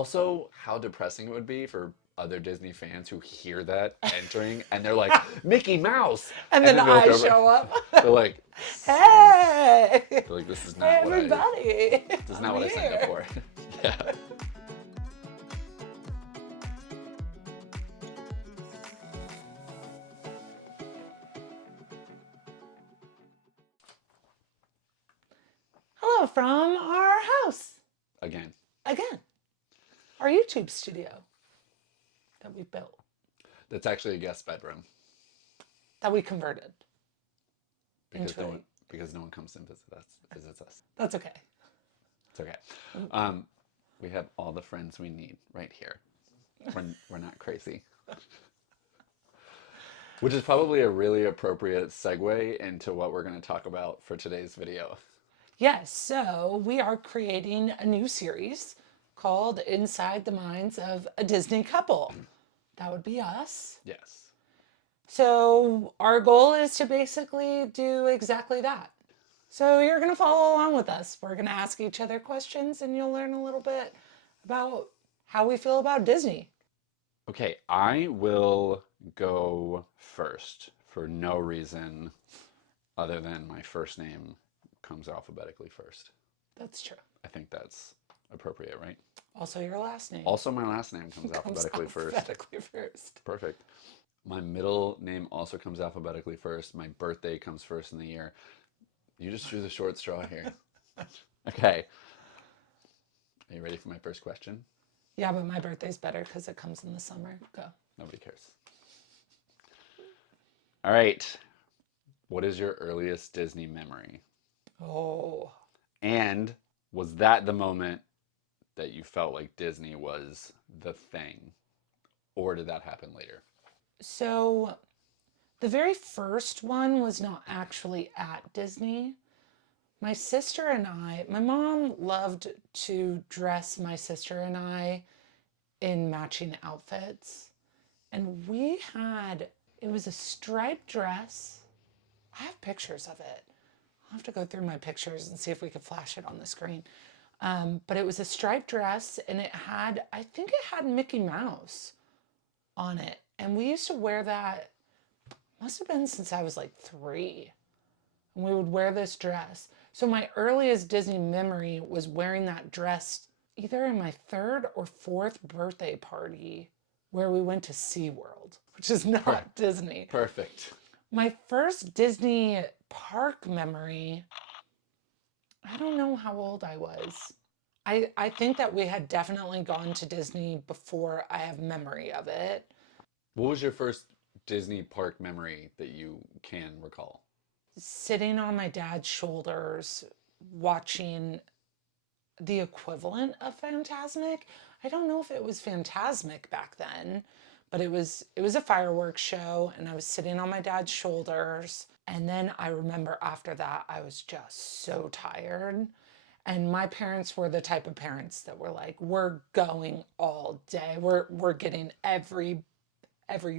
Also, how depressing it would be for other Disney fans who hear that entering and they're like, Mickey Mouse! And And then then they look I over, show up. they're like, this is, Hey! they're like, this is Hey, not what everybody! this is I'm not what I signed up here. for. Yeah. Hello from our house. Again, Again, our YouTube studio that we built, that's actually a guest bedroom that we converted because into no a... one because no one comes and visits us. That's okay. It's okay. Um, we have all the friends we need right here. We're not crazy. Which is probably a really appropriate segue into what we're going to talk about for today's video. Yes, so we are creating a new series called Inside the Minds of a Disney Couple. That would be us. Yes. So our goal is to basically do exactly that. So you're going to follow along with us. We're going to ask each other questions and you'll learn a little bit about how we feel about Disney. Okay, I will go first for no reason other than my first name comes alphabetically first. That's true. I think that's appropriate, right? Also, your last name Also, my last name comes comes alphabetically first. alphabetically first. Perfect. My middle name also comes alphabetically first. My birthday comes first in the year. You just drew the short straw here. Okay. Are you ready for my first question? Yeah, but my birthday's better because it comes in the summer. Go. Nobody cares. All right. What is your earliest Disney memory? Oh, And was that the moment that you felt like Disney was the thing? Or did that happen later? so the very first one was not actually at Disney. My sister and I, my mom loved to dress my sister and I in matching outfits. And we had, it was a striped dress. I have pictures of it. I'll have to go through my pictures and see if we could flash it on the screen. But it was a striped dress and it had, I think it had Mickey Mouse on it. And we used to wear that, must have been since I was like 3. And we would wear this dress. So my earliest Disney memory was wearing that dress either in my 3rd or 4th birthday party where we went to SeaWorld, which is not Disney. Perfect. My first Disney park memory, I don't know how old I was. I think that we had definitely gone to Disney before I have memory of it. What was your first Disney park memory that you can recall? Sitting on my dad's shoulders, watching the equivalent of Fantasmic. I don't know if it was Fantasmic back then, but it was a fireworks show and I was sitting on my dad's shoulders. And then I remember after that I was just so tired. And my parents were the type of parents that were like, we're going all day. We're getting every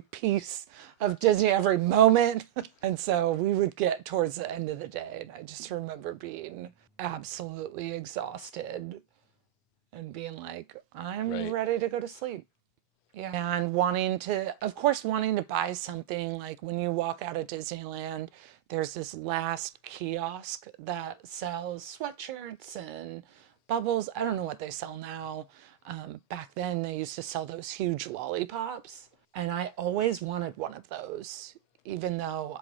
piece of Disney, every moment. And so we would get towards the end of the day and I just remember being absolutely exhausted and being like, I'm Right. ready to go to sleep. Yeah. And wanting to, of course, wanting to buy something like when you walk out of Disneyland, there's this last kiosk that sells sweatshirts and bubbles. I don't know what they sell now. Back then, they used to sell those huge lollipops. And I always wanted one of those, even though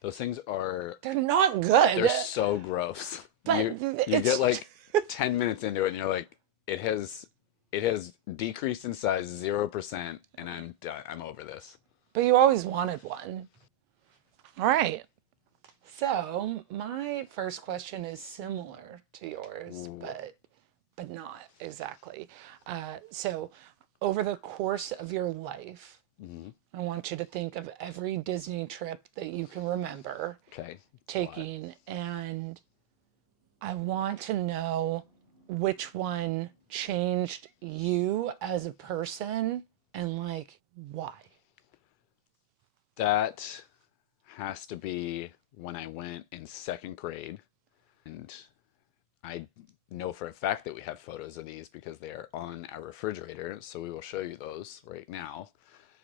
Those things are they're not good. they're so gross. But You get it's like 10 minutes into it and you're like it has decreased in size 0% and I'm done. I'm over this. but you always wanted one. All right. So my first question is similar to yours, Ooh. but not exactly. So over the course of your life, Mm-hmm. I want you to think of every Disney trip that you can remember Okay. It's a lot. taking, and I want to know which one changed you as a person and like why. That has to be when I went in second grade and I know for a fact that we have photos of these because they are on our refrigerator. So we will show you those right now.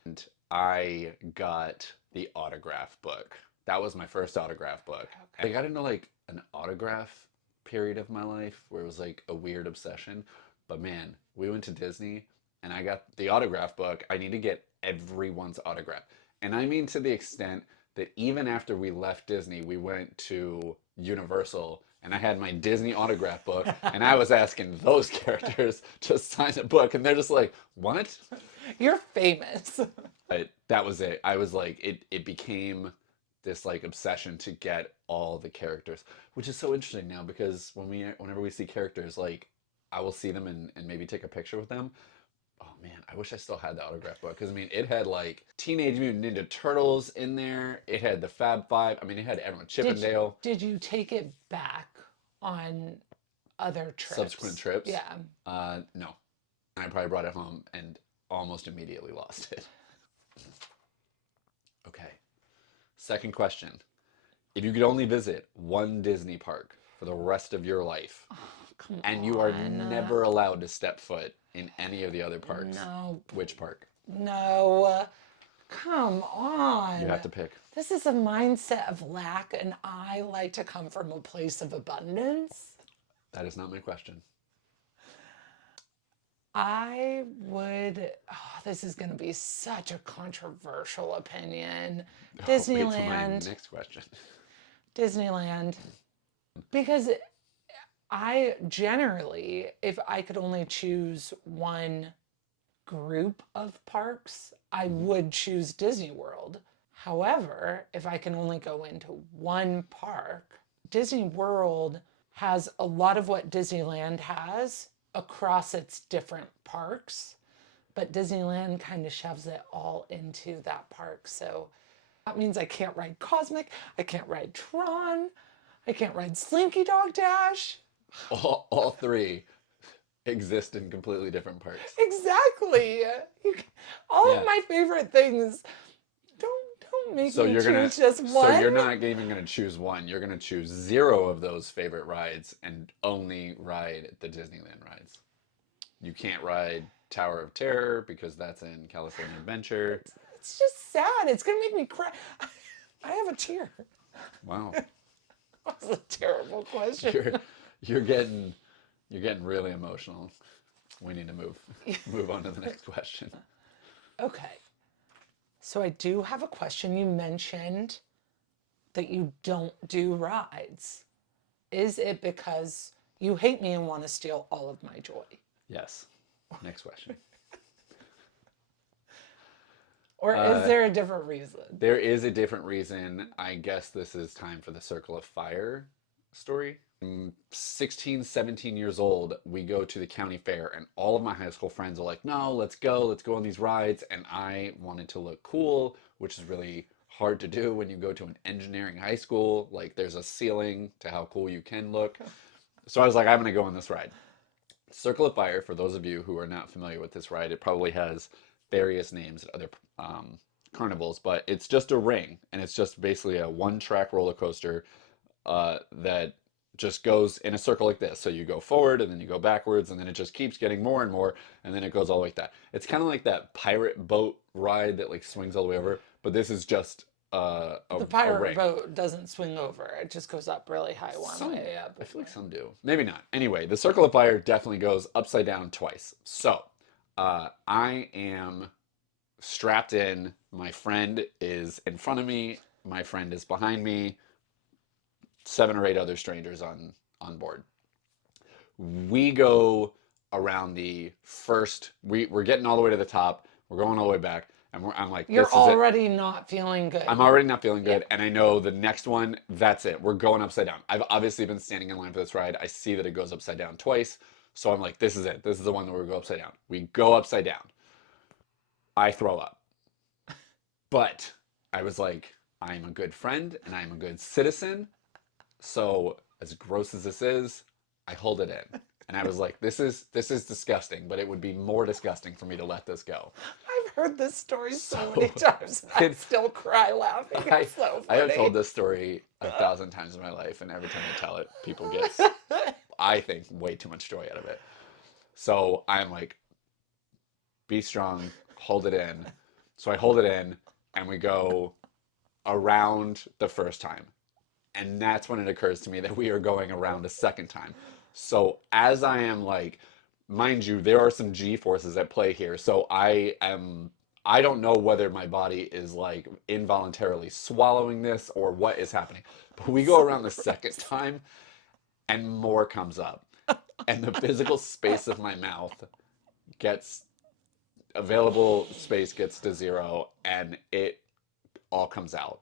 And I got the autograph book. That was my first autograph book. Okay. I got into like an autograph period of my life where it was like a weird obsession. But man, we went to Disney and I got the autograph book. I need to get everyone's autograph. And I mean to the extent that even after we left Disney, we went to Universal and I had my Disney autograph book and I was asking those characters to sign the book and they're just like, "What?" You're famous. That was it. I was like, it became this like obsession to get all the characters, which is so interesting now because whenever we see characters, like I will see them and maybe take a picture with them. Oh man, I wish I still had the autograph book because I mean, it had like Teenage Mutant Ninja Turtles in there. It had the Fab Five. I mean, it had everyone. Chippendale. Did you take it back on other trips? Subsequent trips. Yeah. No, I probably brought it home and almost immediately lost it. Okay. Second question. If you could only visit one Disney park for the rest of your life, Come and you are on. never allowed to step foot in any of the other parks, No. which park? No. Come on. You have to pick. This is a mindset of lack, and I like to come from a place of abundance. That is not my question. I would, this is going to be such a controversial opinion. Wait till my Disneyland. next question. Disneyland. Because I generally, if I could only choose one group of parks, I would choose Disney World. However, if I can only go into one park, Disney World has a lot of what Disneyland has across its different parks, but Disneyland kind of shoves it all into that park. So that means I can't ride Cosmic, I can't ride Tron, I can't ride Slinky Dog Dash. All three exist in completely different parks. Exactly. All Yeah. of my favorite things. Don't make So me you're gonna, choose just one. so you're not even gonna choose one. You're gonna choose 0 of those favorite rides and only ride the Disneyland rides. You can't ride Tower of Terror because that's in California Adventure. It's just sad. It's gonna make me cry. I have a tear. Wow, That was a terrible question. you're getting really emotional. We need to move on to the next question. Okay. So I do have a question. You mentioned that you don't do rides. Is it because you hate me and want to steal all of my joy? Yes. Next question. Or is there a different reason? There is a different reason. I guess this is time for the Circle of Fire story. 16, 17 years old, we go to the county fair and all of my high school friends are like, "No, let's go on these rides." And I wanted to look cool, which is really hard to do when you go to an engineering high school. Like there's a ceiling to how cool you can look. So I was like, I'm going to go on this ride. Circle of Fire, for those of you who are not familiar with this ride, it probably has various names at other carnivals, but it's just a ring and it's just basically a one-track roller coaster that just goes in a circle like this. So you go forward and then you go backwards and then it just keeps getting more and more and then it goes all like that. It's kind of like that pirate boat ride that like swings all the way over, but this is just a Pirate ring. boat doesn't swing over. It just goes up really high one way up. I feel like some do. Maybe not. Anyway, the Circle of Fire definitely goes upside down twice. So I am strapped in. My friend is in front of me. My friend is behind me. 7 or 8 other strangers on board. We go around the first. We're getting all the way to the top. We're going all the way back, and I'm like, You're this is it. already not feeling good. I'm already not feeling good, and I know the next one, that's it. We're going upside down. I've obviously been standing in line for this ride. I see that it goes upside down twice, so I'm like, this is it. This is the one where we go upside down. We go upside down. I throw up. But I was like, I'm a good friend, and I'm a good citizen, so as gross as this is, I hold it in. And I was like, this is disgusting, but it would be more disgusting for me to let this go. I've heard this story so many times. I still cry laughing. It's so funny. I have told this story 1,000 times in my life, and every time I tell it, people get I think, way too much joy out of it. So I'm like, be strong, hold it in. So I hold it in, and we go around the first time. And that's when it occurs to me that we are going around a second time. So as I am like, mind you, there are some G forces at play here. So I don't know whether my body is like involuntarily swallowing this or what is happening. But we go around the second time and more comes up. And the physical space of my mouth gets available space gets to 0 and it all comes out.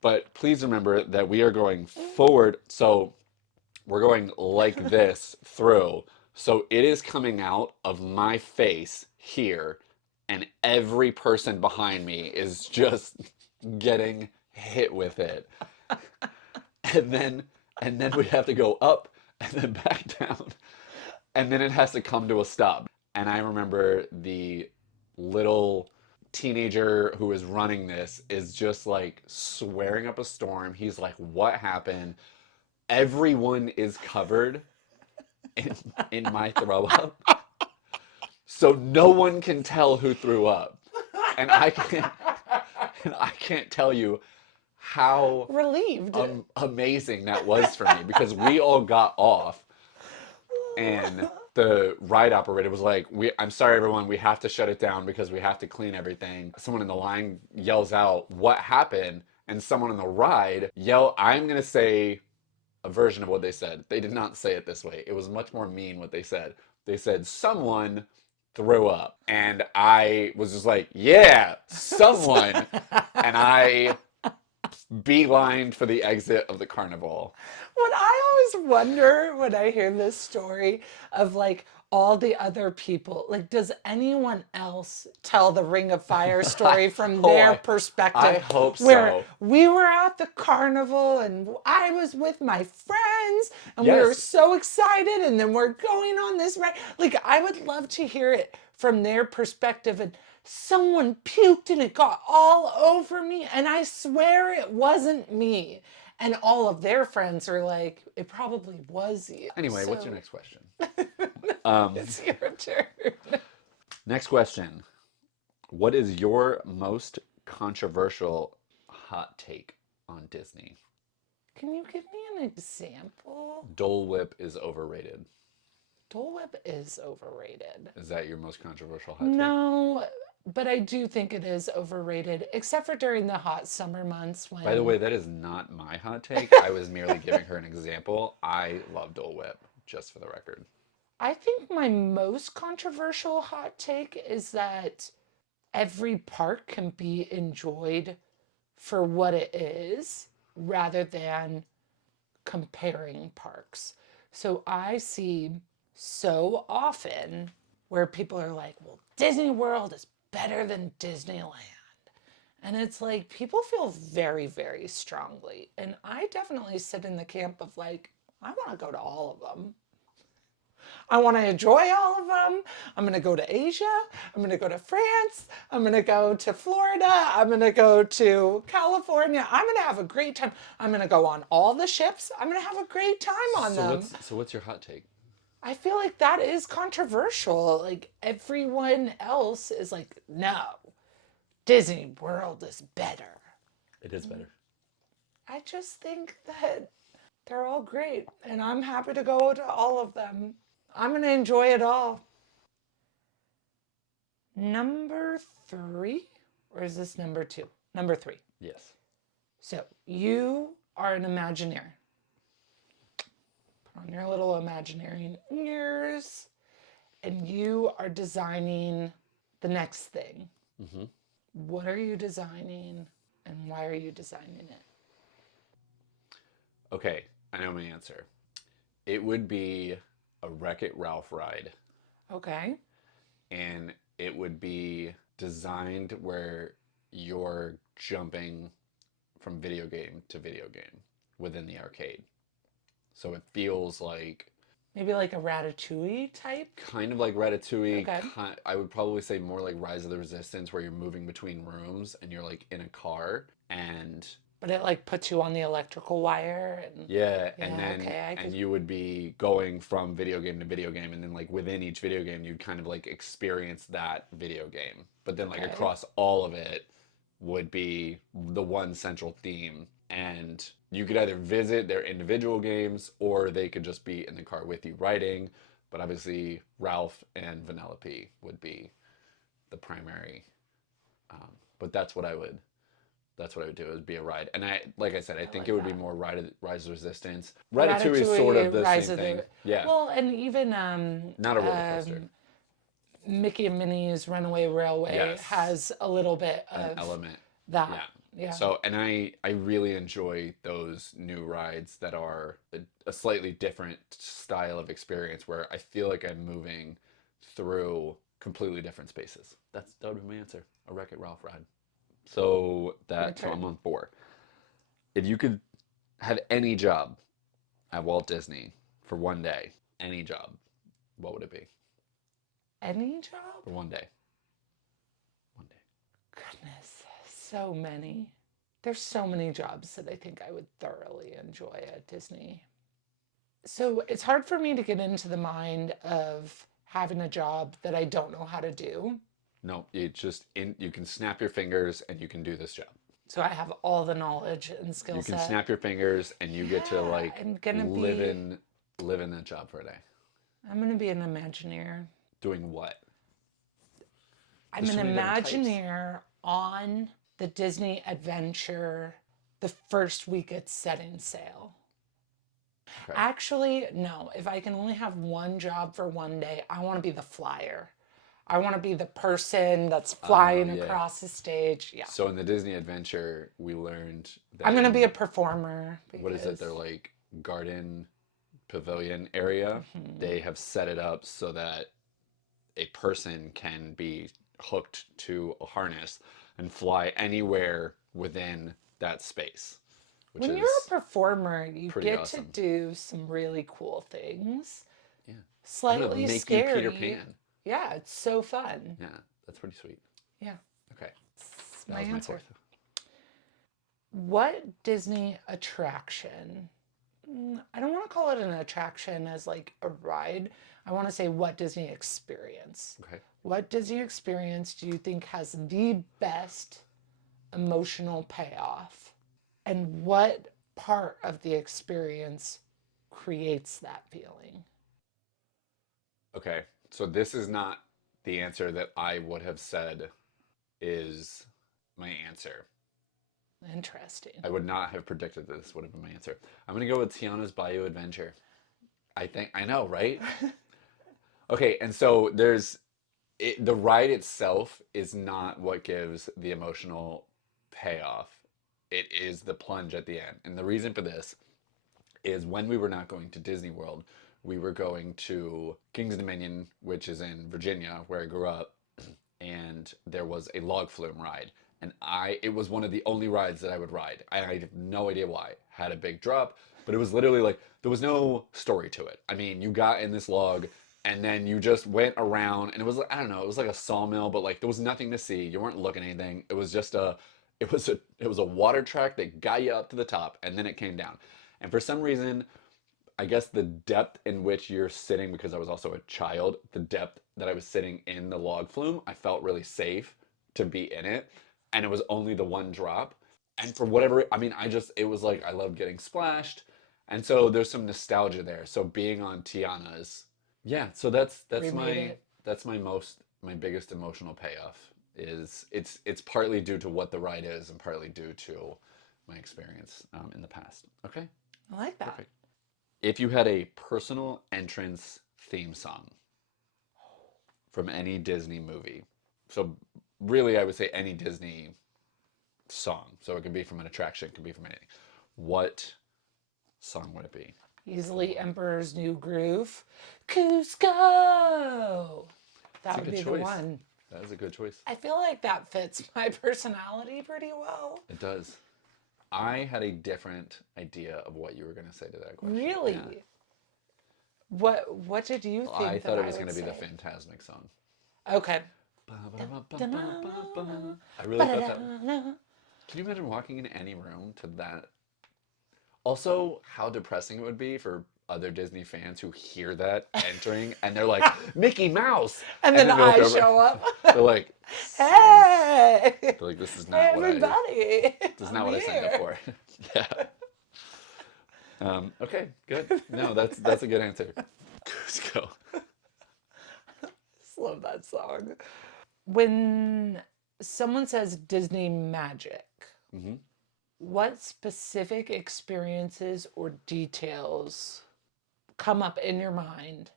But please remember that we are going forward. So we're going like this through. So it is coming out of my face here, and every person behind me is just getting hit with it. And then we have to go up and then back down. And then it has to come to a stop. And I remember the little teenager who is running this is just like swearing up a storm. He's like, "What happened?" Everyone is covered in my throw up, so no one can tell who threw up, and I can't tell you how Relieved. amazing that was for me, because we all got off, and the ride operator was like, "I'm sorry, everyone, we have to shut it down because we have to clean everything." Someone in the line yells out, "What happened?" And someone on the ride I'm gonna say a version of what they said. They did not say it this way. It was much more mean what they said. They said, "Someone threw up." And I was just like, "Yeah, someone." And I beelined for the exit of the carnival. What I always wonder when I hear this story of like all the other people, like, does anyone else tell the Ring of Fire story from their perspective? I hope where so. we were at the carnival and I was with my friends and we were Yes. so excited, and then we're going on this ride. Like, I would love to hear it from their perspective. And someone puked and it got all over me, and I swear it wasn't me. And all of their friends are like, it probably was you. Anyway, what's your next question? It's your turn. Next question. What is your most controversial hot take on Disney? Can you give me an example? Dole Whip is overrated. Dole Whip is overrated. Is that your most controversial hot take? No, but I do think it is overrated, except for during the hot summer months when. By the way, that is not my hot take. I was merely giving her an example. I love Dole Whip, just for the record. I think my most controversial hot take is that every park can be enjoyed for what it is rather than comparing parks. So I see so often where people are like, well, Disney World is better than Disneyland. And it's like, people feel very, very strongly. And I definitely sit in the camp of like, I want to go to all of them. I want to enjoy all of them. I'm going to go to Asia. I'm going to go to France. I'm going to go to Florida. I'm going to go to California. I'm going to have a great time. I'm going to go on all the ships. I'm going to have a great time on them. So what's your hot take? I feel like that is controversial. Like, everyone else is like, no, Disney World is better. It is better. I just think that they're all great, and I'm happy to go to all of them. I'm going to enjoy it all. Number 3? Or is this number 2? Number 3. Yes. So you are an Imagineer. Put on your little Imagineering ears, and you are designing the next thing. Mm-hmm. What are you designing, and why are you designing it? Okay, I know my answer. It would be a Wreck-It Ralph ride. Okay. And it would be designed where you're jumping from video game to video game within the arcade. So it feels like Maybe like a Ratatouille type? kind of like Ratatouille. Okay. I would probably say more like Rise of the Resistance, where you're moving between rooms and you're like in a car, and But it like puts you on the electrical wire and Yeah, and yeah, then okay, I and could you would be going from video game to video game, and then like within each video game, you'd kind of like experience that video game. But then like okay. across all of it would be the one central theme, and you could either visit their individual games or they could just be in the car with you riding. But obviously, Ralph and Vanellope would be the primary. But that's what I would do. It would be a ride, and like I said, I I think it like would be that. more Rise of Resistance. Ratatouille is sort Ratatouille, of the Rise same of thing. the Yeah, well, and even not a roller coaster. Mickey and Minnie's Runaway Railway Yes, has a little bit an of element. that. Yeah. Yeah. So, and I really enjoy those new rides that are a slightly different style of experience where I feel like I'm moving through completely different spaces. That would be my answer. A Wreck-It Ralph ride. Your So I'm turn. on 4. If you could have any job at Walt Disney for one day, any job, what would it be? Any job? For one day. One day. Goodness, so many. There's so many jobs that I think I would thoroughly enjoy at Disney. So it's hard for me to get into the mind of having a job that I don't know how to do. No, you can snap your fingers and you can do this job. So I have all the knowledge and skill You can set. snap your fingers and you get to Yeah, like I'm gonna live be in live in that job for a day. I'm gonna be an Imagineer. Doing what? I'm There's an so many different types. Imagineer on the Disney Adventure the first week it's setting sail. Okay. Actually, no. If I can only have one job for one day, I want to be the flyer. I want to be the person that's Oh flying yeah. across the stage. Yeah. So in the Disney Adventure, we learned I'm that going to be a in performer what is it? because They're like garden pavilion area. They have set it up so that a person can be hooked to a harness and fly anywhere within that space, which when you're a is performer, you pretty get to awesome. do some really cool things. Yeah. I'm gonna Slightly make you Peter scary. Pan. Yeah, it's so fun. Yeah, that's pretty sweet. Yeah, Okay, it's that my was my answer. 4th. What Disney attraction? I don't want to call it an attraction as like a ride. I want to say what Disney experience. Okay. What Disney experience do you think has the best emotional payoff? And what part of the experience creates that feeling? Okay. So this is not the answer that I would have said is my answer. Interesting. I would not have predicted that this would have been my answer. I'm gonna go with Tiana's Bayou Adventure. I know, right? Okay, and so the ride itself is not what gives the emotional payoff. It is the plunge at the end. And the reason for this is when we were not going to Disney World, we were going to King's Dominion, which is in Virginia, where I grew up, and there was a log flume ride. And it was one of the only rides that I would ride. I have no idea why. Had a big drop, but it was literally like there was no story to it. I mean, you got in this log and then you just went around and it was like, I don't know, it was like a sawmill, but like there was nothing to see. You weren't looking at anything. It was a water track that got you up to the top and then it came down. And for some reason, I guess the depth in which you're sitting, because I was also a child, the depth that I was sitting in the log flume, I felt really safe to be in it. And it was only the one drop. And for whatever, I mean, it was like, I loved getting splashed. And so there's some nostalgia there. So being on Tiana's, yeah, so Remade it. that's my biggest emotional payoff is it's partly due to what the ride is and partly due to my experience in the past. Okay, I like that. perfect. If you had a personal entrance theme song from any Disney movie, so really I would say any Disney song, so it could be from an attraction, it could be from anything. What song would it be? Easily Emperor's New Groove. Cusco! That's That a would good be the choice. one. That is a good choice. I feel like that fits my personality pretty well. It does. I had a different idea of what you were going to say to that question. Really? Yeah. What did you think I that thought it I was would going to be the say? Fantasmic song. Okay. I really thought that. Can you imagine walking in any room to that? Also, how depressing it would be for other Disney fans who hear that entering and they're like, Mickey Mouse! And And then then they look I over, show up. they're like, Hey! they're like, this is Hey, not what everybody! this is I'm not what I signed up here. for. Yeah. Okay, good. No, that's a good answer. Cusco. Just love that song. When someone says Disney magic, Hmm. what specific experiences or details come up in your mind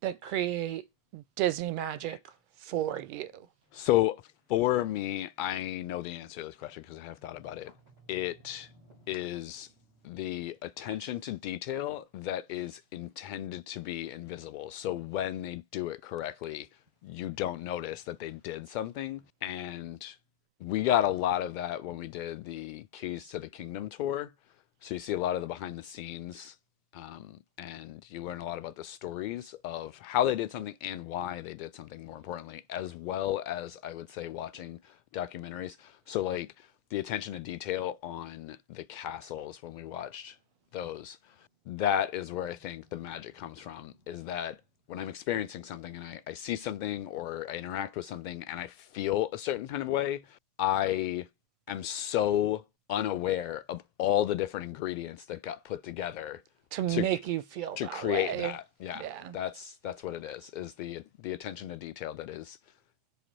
that create Disney magic for you? So for me, I know the answer to this question because I have thought about it. It is the attention to detail that is intended to be invisible. So when they do it correctly, you don't notice that they did something. And we got a lot of that when we did the Keys to the Kingdom tour. So you see a lot of the behind the scenes, and you learn a lot about the stories of how they did something and why they did something, more importantly, as well as I would say watching documentaries. So, like the attention to detail on the castles when we watched those, that is where I think the magic comes from. Is that when I'm experiencing something and I see something or I interact with something and I feel a certain kind of way, I am so unaware of all the different ingredients that got put together To to make you feel to that create way. that. Yeah, Yeah. that's what it is the attention to detail that is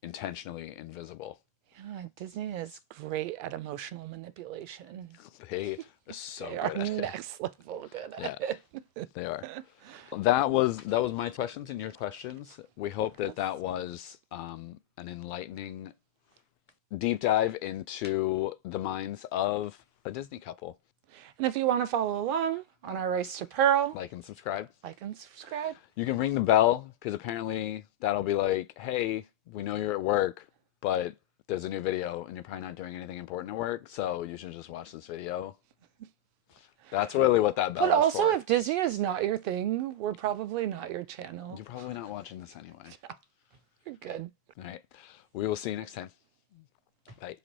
intentionally invisible. Yeah, Disney is great at emotional manipulation. They are so They are good at it. next level good Yeah, at it. they are. That was my questions and your questions. We hope that Yes. that was an enlightening deep dive into the minds of a Disney couple. And if you want to follow along on our race to Pearl, Like and subscribe. like and subscribe. You can ring the bell because apparently that'll be like, hey, we know you're at work, but there's a new video and you're probably not doing anything important at work, so you should just watch this video. That's really what that But bell is also, for. if Disney is not your thing, we're probably not your channel. You're probably not watching this anyway. You're good. All right. We will see you next time. Bye.